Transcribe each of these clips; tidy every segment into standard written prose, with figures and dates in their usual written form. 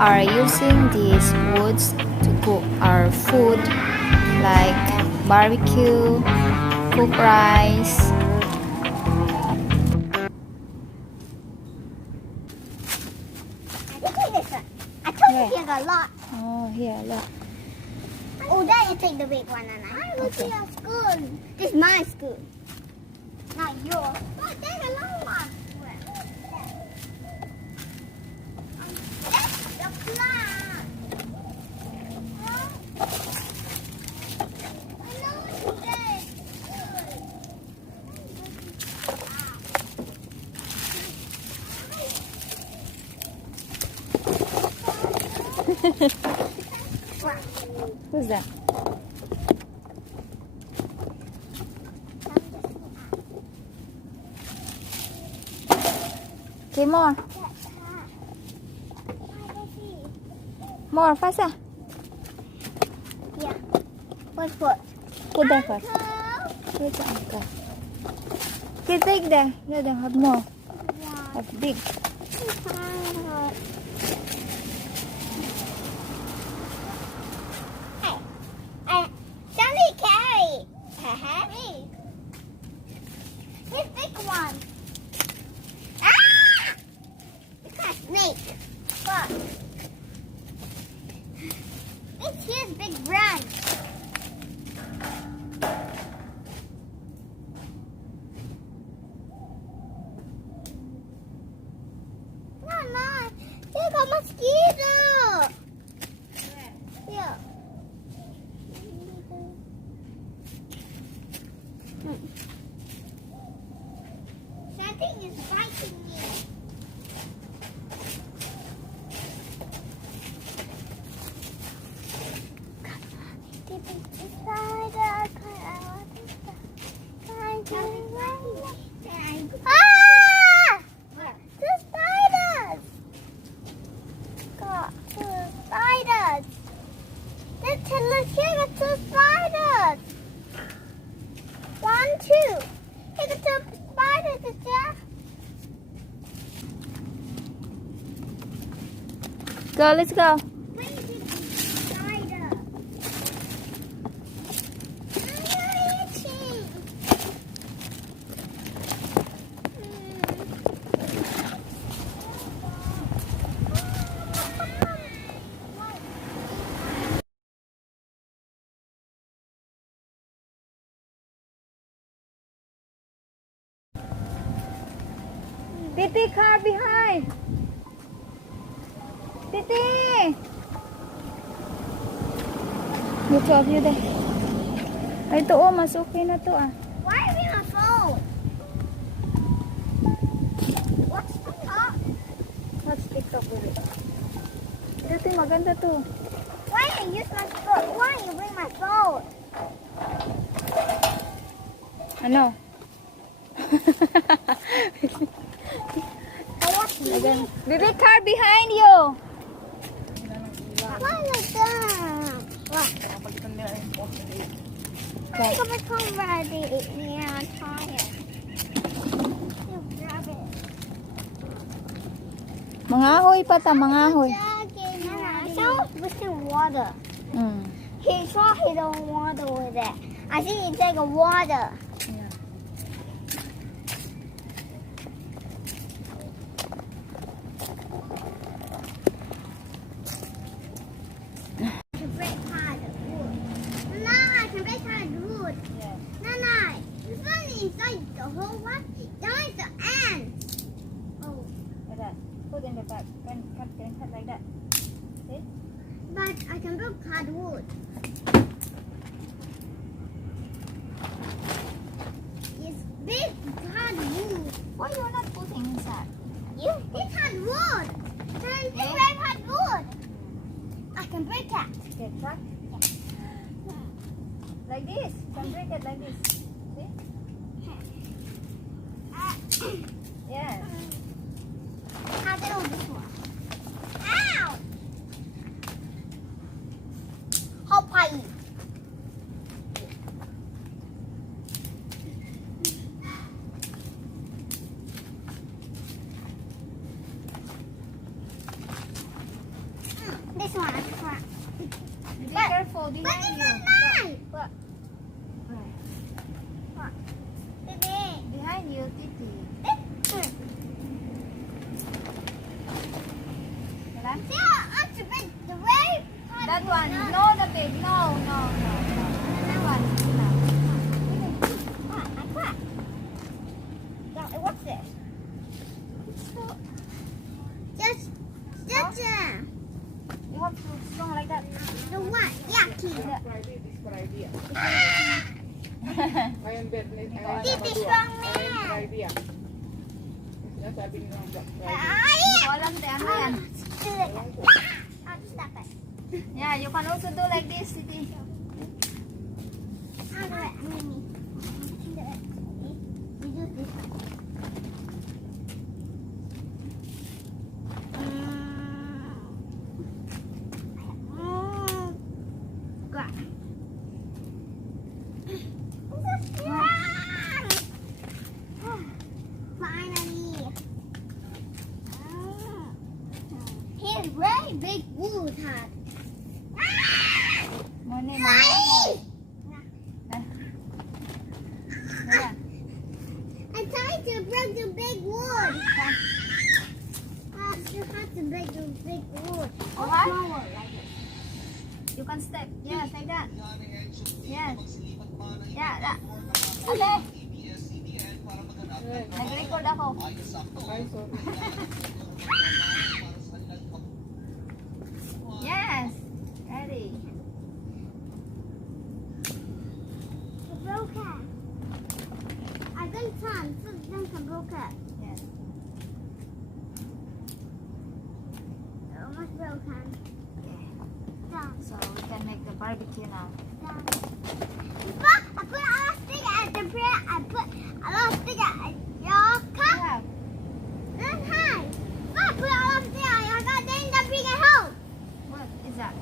are using these woods to cook our food like barbecue, cook rice. I told you here got a lot. Oh, here, look. Oh, Dad, you take the big one, and I will see your spoon. This is my spoon, not yours. Oh, there's a long one. That's the plant. I know it's dead. Who's that? Okay, more. More, faster. Yeah. What's what? Put there first. Where's the uncle? Okay, take there. Yeah, then have more. Have big. Somebody carry. Heavy. This big one. Ah! It's a snake. Look. It's his big branch. No. There's a mosquito. Yeah. That thing is biting me. Ah! Two spiders! Got two spiders. Look here, got two spiders. 1, 2. Here got two spiders, sister. Go, let's go. Where is the spider? I'm itching. Titi, car behind. Titi! You two of you there. Ay, ito oh, mas okay na to ah. Why are we on phone? What's the top? Let's TikTok with it. Ito maganda to. Why you use my phone? Why you bring my phone? Ano? Again. Baby, car behind you! Why like that? What? I'm gonna come ready. Yeah, I'm tired. You grab it. Mangahoy pa ta, mangahoy. So with the water. He saw he don't water with it. I think he take a water. To break part of wood. No, I can break part of wood. No. It's not inside the whole one. Down is the end. Oh. Like that. Put in the back. Can cut like that. See? But I can break part of wood. It's big hard wood. Why you're not putting inside? It's hard wood. And it's very hard wood. I can break that. Okay, try. Like this. You can break it like this. See? Yes. How do this one? Ow! How pie? Be But- careful But behind it's you. not mine. What? Where? Today. Behind you, Titi. Wala? See how to break the wave? That one. No, the big. No. That one. No. What's this? Just You have to strong like that. the what? Yucky. Ngayon, Bernie, Titi strong man. Sabi ni Ma'am Black Friday. Ay! Hindi ko alam, te. Ano yan? Stop it. Yeah, you can also do like this, Titi. I'll do it. Mimi. You do this one. Good. Finally. Here's very big wood hat. Money, Mommy! Ayan. I'm trying to break the big wood. You have to break the big wood. Oh, hi. Small one, like this. You can step. Yes, like that. Yes. Yeah, that. Okay. Nag-record ako. Ay, sorry. Yes. Ready. The broken. I can turn. So then the broken. Yes. Almost broken. Okay. Done. So we can make the barbecue now. Done. But I put a lot of stick at the bread. I put a lot of stick at your cup. Yeah. That's high. But I put a lot of stick at your cup. Then the big at home. What is that?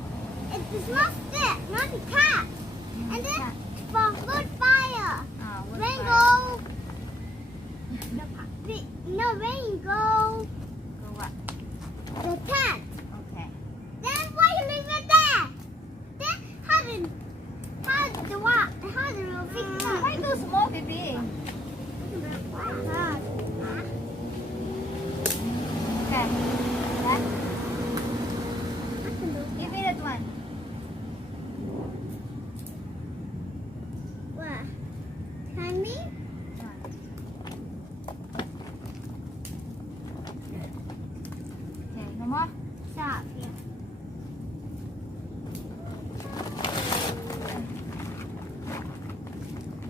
It's the small stick, not the cat. And then for wood fire. Ah, wood Rain fire. go. No rain go. Go what? The tent. Okay. Then why you leave it there? Then how the what? How do you fix that? Why too small, baby? Okay. That. Give me that one. What? Can me? Okay, no more? Stop. Yeah.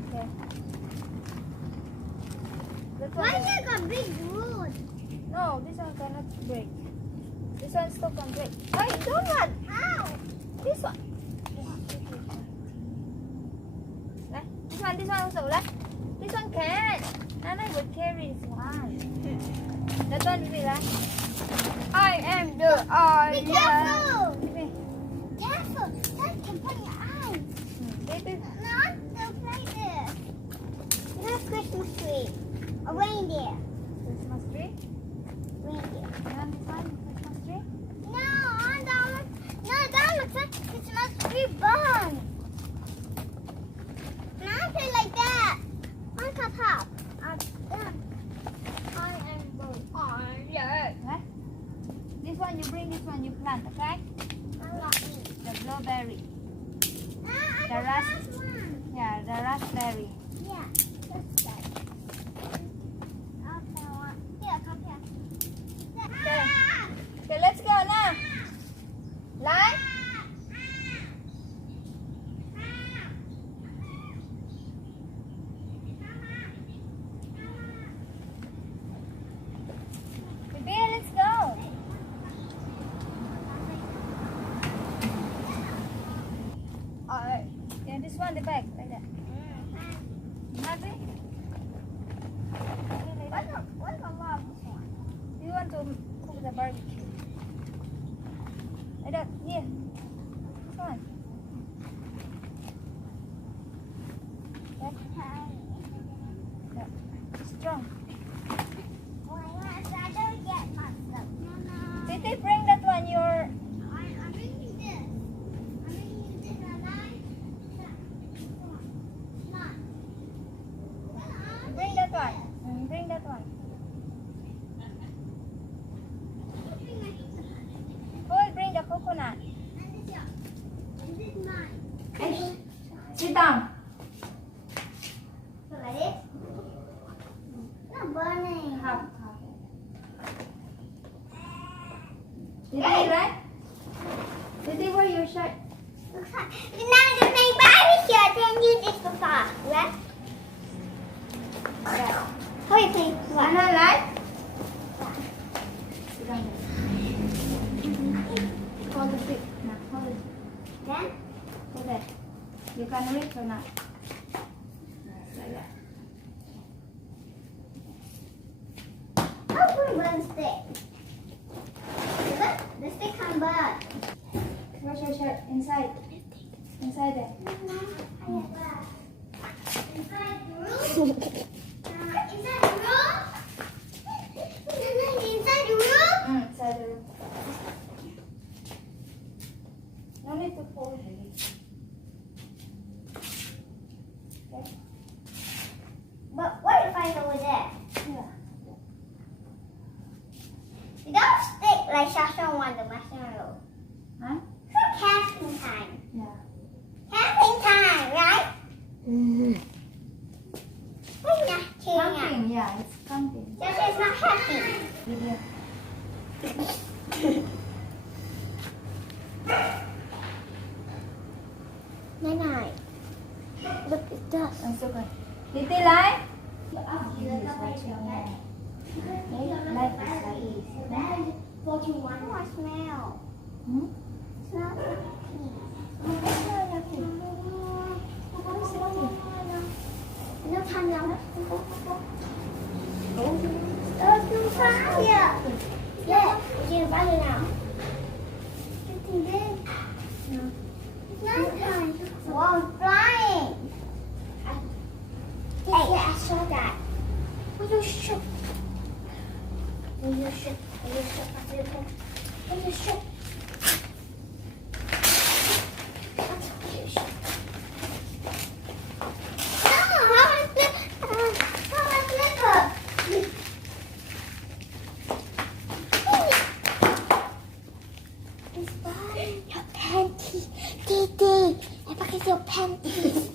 Okay. That Why one is- you got big wood? No, this one cannot break. This one still can break. Why don't? Ow! This one. Lah, this one also. Lah, this one can. Nana would carry this one. That one will be lah. I am the Be iron. careful! Baby, Careful! That can put in your eyes. baby. Not the play this. Not Christmas tree. A reindeer. Christmas tree. Reindeer. You want this one? Christmas tree. No, that looks like Christmas tree bun. Not play like that. On top half. I am the iron. Huh? This one you bring. This one you plant. Okay. The blueberry. The last one. Yeah, the raspberry. Yeah, that's that. Okay, one. Here, come here. Okay. Okay, let's go now. Line. Baby, let's go. Alright. Yeah, this one, the back, like that. Happy? What's a lot of this one? You want to cook the barbecue? Like that. Here. This one. That. Strong. I don't get myself. Titi, bring that one. Your I'm making this. I'm making Hey, sit down. So like this. Not burning. Half. Did they right? Did they wear your shirt? Looks like now the main barbecue. Then use this for far, right? Yeah. Hold it, please. Anna, right? Sit down. Hold the stick. Now, hold it. Then Hold it. You can reach or not? Yes, like that. how can we burn stick? Look, the stick can burn. Where's your shirt? Inside. Inside there. Inside the room. Inside the room. Inside the room. Inside the room. No need to fold it. Okay. But what if I over there? Yeah. You don't stick like Sasha won the marshmallow. Huh? So camping time. Yeah. Camping time, right? What's not cheering up? Camping, yeah, it's camping. Sasha's not happy. Video. Night. Look at this. It's okay. Did they lie? He's watching me. Okay? Life is like this. What you want? I smell. Hmm? Smell no time now. No fire. Yeah, you fire now. Getting big. No. It's nighttime. Whoa, it's flying. Hey, yeah, I saw that. Will you shoot? Will you shoot? Will you shoot? Will you shoot? Your panties.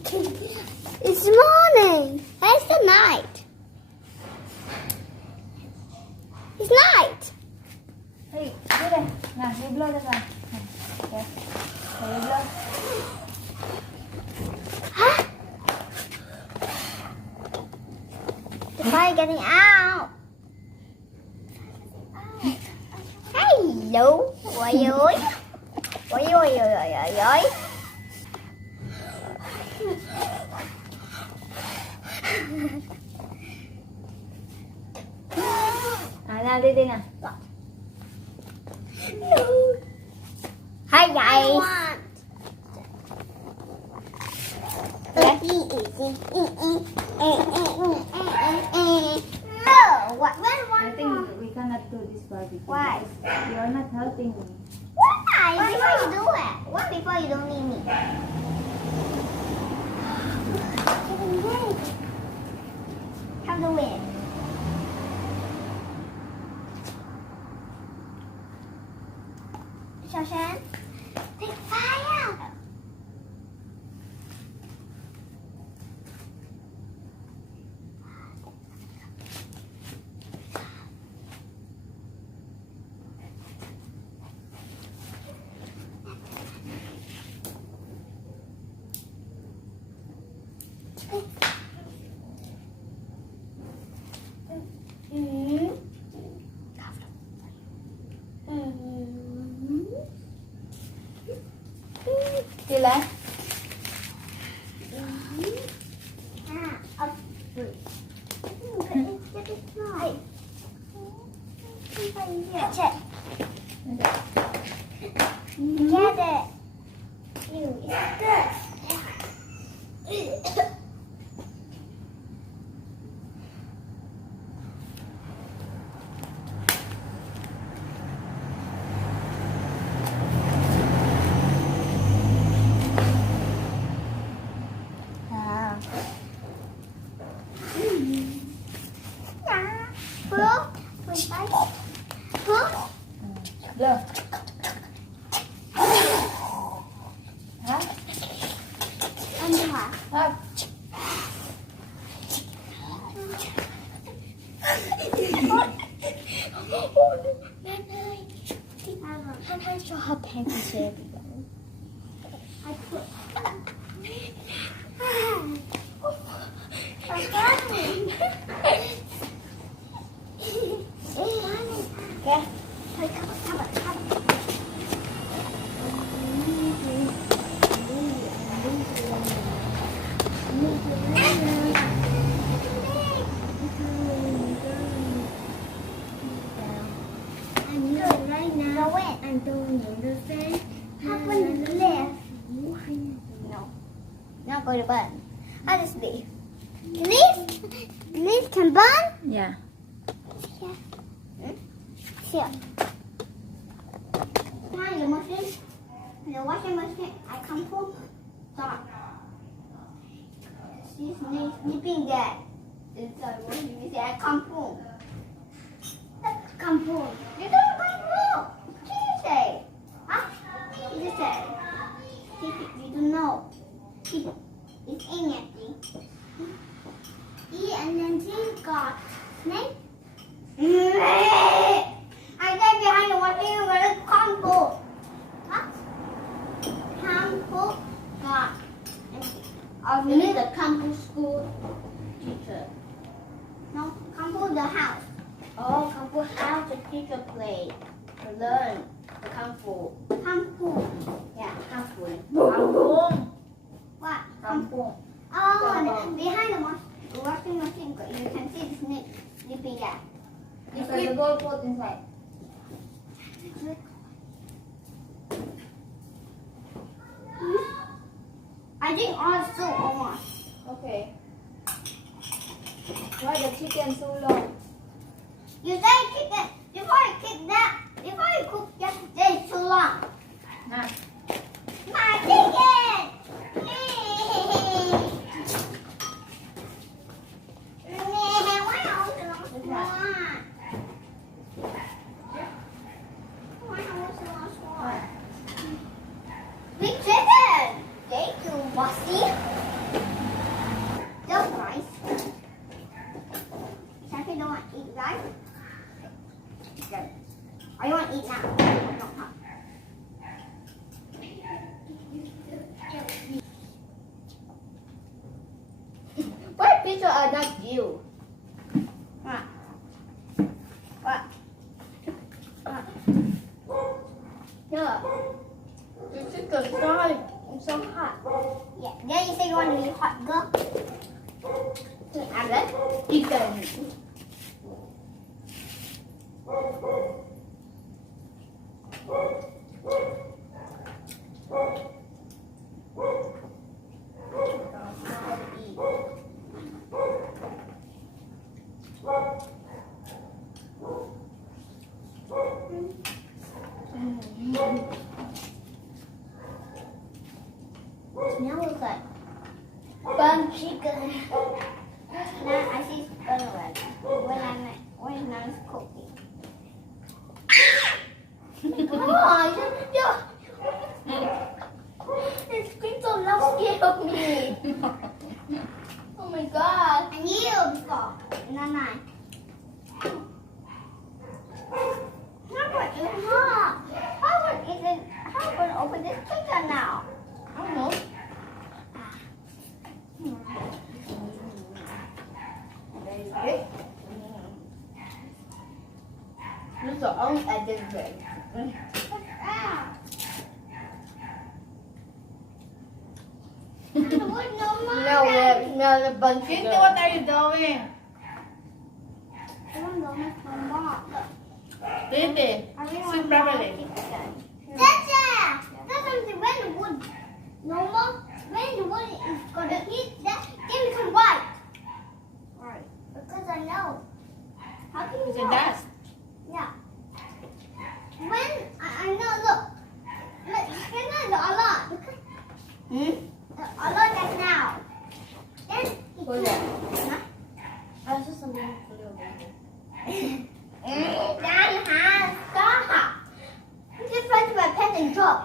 It's morning. It's the night. It's night. Hey, do that. Now, you blow the fan. Okay. So you blow. Huh? The fire getting out. Hello. Oi, oi. Oi, oi, oi, oi, oi. Now, did now. No. Hi guys. No. What? I think we cannot do this barbecue. Why? because You are not helping me. Why? Before you do it. What before you don't need me? Come to win. Shoshan, take fire. You like? Catch it. Get it. Ew, it's good. Blow. Huh? ท่านชอบแพนเชฟอีกแล้วแกเธอทำแบบI'm doing the same. Happen to the left. No. Not go to burn. How does this? This can burn? Yeah. Here. Behind the machine. The washing machine. I come from. Stop. She's sleeping there. Inside washing machine. I come from. Come from. You don't come from. What did you say? Huh? What did you say? You don't know. It's anything. And then she got snake. I said behind the washing machine. Come from. What? Come from. God. You need to come to school teacher. No, come to the house. Oh, kung fu how to teach a play, to learn the kung fu. Kung fu. Yeah, kung fu. Kung fu. What? Kung fu. Oh, and behind the washing machine, you can see the snake sleeping there. Okay, the gold put inside. I think also almost. Okay. Why the chicken so long? You say chicken. Before you cook that, before you cook that, it's too long. Nah. My chicken! Big chicken! Thank you, bossy. Just rice. Jackie don't want to eat rice. Good. Or you want to eat now? No, huh? What picture are not you? What? What? What? Yeah. The chicken fried. It's so hot. Yeah. Then you say you want to be hot girl? I'm Chicken. Smells like burnt chicken. Now I see burnt red when I'm cooking. Oh, this crystal love scared of me. Oh my god. I knew it before. No. How can I open this chicken now? I don't know. This is all I did great. No, the bunch. Cindy, what are you doing? Cindy, sit properly. When the wood normal, when the wood is gonna hit that, then become white. Right. Because I know. How can you It's a know? dust. Yeah. When I know, look. Look, you know the Allah. The Allah that's now. Then he Who's that? Huh? I saw something for you. Dan has stop. Just try to my pet and drop.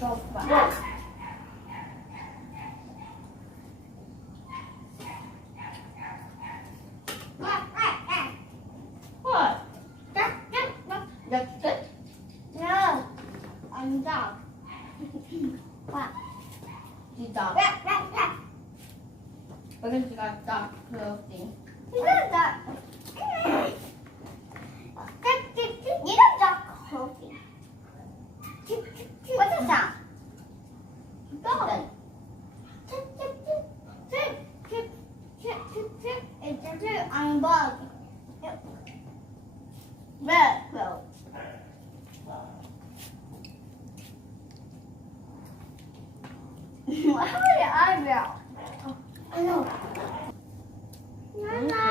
So fast. What? That's good. No, I'm dog. What? You dog. Because you got dog clothing. You got dog. You got dog clothing. What's the sound? Dog. It's a trip on a bug. Red clothes. How are your eyebrows? I know. Nana.